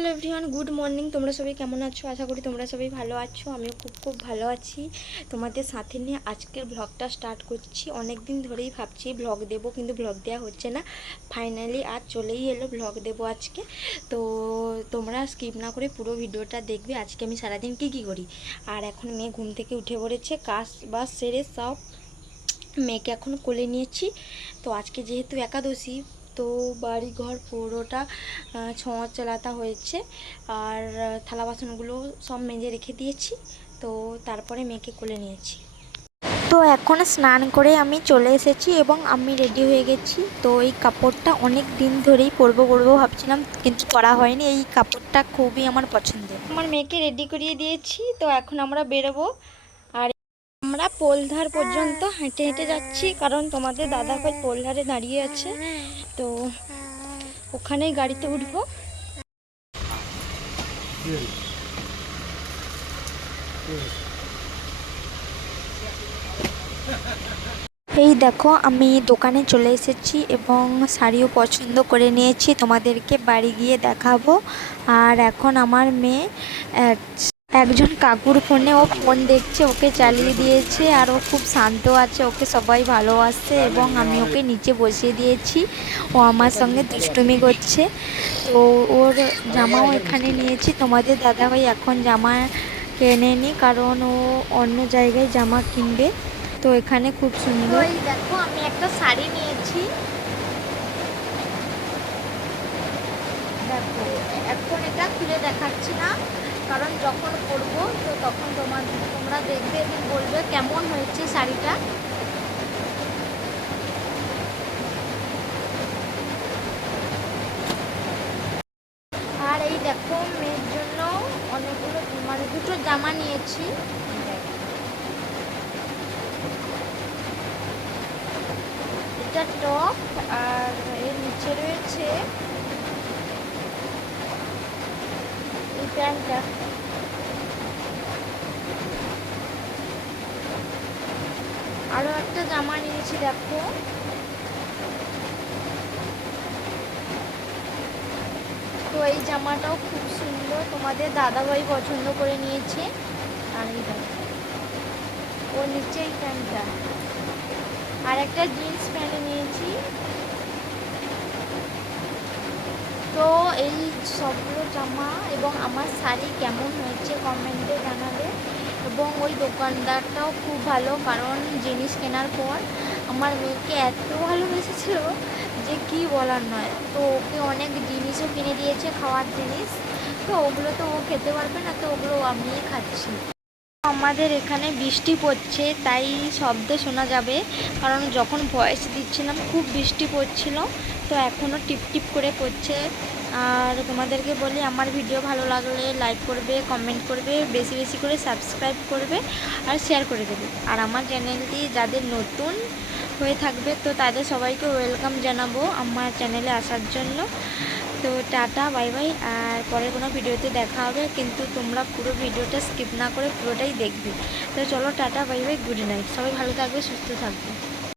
Hello everyone, good morning. তোমরা সবাই কেমন আছো? আশা করি তোমরা সবাই ভালো আছো। আমিও খুব ভালো আছি। তোমাদের সাথে নিয়ে আজকের ব্লগটা স্টার্ট করছি। অনেক দিন ধরেই ভাবছি ব্লগ দেবো, কিন্তু ব্লগ দেওয়া হচ্ছে না। ফাইনালি আজ চলেই এলো ব্লগ দেবো আজকে। তো তোমরা স্কিপ না করে পুরো ভিডিওটা দেখবে আজকে আমি সারাদিন কী করি। আর এখন মেয়ে ঘুম থেকে উঠে পড়েছে, কাজ বাজ সেরে সব। মেয়েকে এখন কোলে নিয়েছি। তো আজকে যেহেতু একাদশী, তো বাড়ি ঘর পুরোটা ছোঁয়া চালাতা হয়েছে। আর থালা বাসনগুলো সব মেজে রেখে দিয়েছি। তো তারপরে মেয়েকে কোলে নিয়েছি। তো এখন স্নান করে আমি চলে এসেছি এবং আমি রেডি হয়ে গেছি। তো এই কাপড়টা অনেক দিন ধরেই পরবো ভাবছিলাম, কিন্তু পরা হয়নি। এই কাপড়টা খুবই আমার পছন্দের। আমার মেয়েকে রেডি করিয়ে দিয়েছি। তো এখন আমরা বেরোবো। আর আমরা পোলধার পর্যন্ত হেঁটে হেঁটে যাচ্ছি, কারণ তোমাদের দাদাভাই পোলধারে দাঁড়িয়ে আছে। তো ওখানেই গাড়িতে উঠবো। এই দেখো, আমি দোকানে চলে এসেছি এবং শাড়িও পছন্দ করে নিয়েছি, তোমাদেরকে বাড়ি গিয়ে দেখাবো। আর এখন আমার মেয়ে একজন কাকুর ফোনে ও ফোন দেখছে, ওকে চালিয়ে দিয়েছে। আর ও খুব শান্ত আছে, ওকে সবাই ভালোবাসে এবং আমি ওকে নিচে বসিয়ে দিয়েছি। ও আমার সঙ্গে দুষ্টুমি করছে। তো ওর জামাও এখানে নিয়েছি। তোমাদের দাদাভাই এখন জামা কেনেনি, কারণ ও অন্য জায়গায় জামা কিনবে। তো এখানে খুব সুন্দর। দেখো, আমি একটা শাড়ি নিয়েছি। দেখো, এখন এটা খুলে দেখাচ্ছি না, কারণ যখন পরবো তো তখন তোমরা দেখবে এবং বলবে কেমন হয়েছে শাড়িটা। আর এই দেখো, মেয়ের জন্য অনেকগুলো দুটো জামা নিয়েছি। এটা টপ, আর এর নিচে রয়েছে এই প্যান্টটা। আরও একটা জামা নিয়েছি, দেখো। তো এই জামাটাও খুব সুন্দর, তোমাদের দাদাভাই পছন্দ করে নিয়েছে। আর এই দেখো, ওর নিচে এই প্যান্টটা। আর একটা জিন্স প্যান্ট নিয়েছি। তো এই সবগুলো জামা এবং আমার শাড়ি কেমন হয়েছে কমেন্টে জানাবে। এবং ওই দোকানদারটাও খুব ভালো, কারণ জিনিস কেনার পর আমার মেয়েকে এত ভালোবেসেছিল যে কি বলার নয়। তো ওকে অনেক জিনিসও কিনে দিয়েছে, খাওয়ার জিনিস। তো ওগুলো তো ও খেতে পারবে না, তো ওগুলো আমিই খাচ্ছি। আমাদের এখানে বৃষ্টি পড়ছে, তাই শব্দ শোনা যাবে, কারণ যখন ভয়েস দিচ্ছিলাম খুব বৃষ্টি পড়ছিল। তো এখনও টিপ করে পড়ছে। আর তোমাদেরকে বলি, আমার ভিডিও ভালো লাগলে লাইক করবে, কমেন্ট করবে, বেশি করে সাবস্ক্রাইব করবে আর শেয়ার করে দেবে। আর আমার চ্যানেলটি যাদের নতুন হয়ে থাকবে, তো তাদের সবাইকে ওয়েলকাম জানাবো আমার চ্যানেলে আসার জন্য। তো টাটা, বাই বাই। আর পরের কোনো ভিডিওতে দেখা হবে, কিন্তু তোমরা পুরো ভিডিওটা স্কিপ না করে পুরোটাই দেখবে। তো চলো, tata, bye bye, good night. সবাই ভালো থাকবে, সুস্থ থাকবে।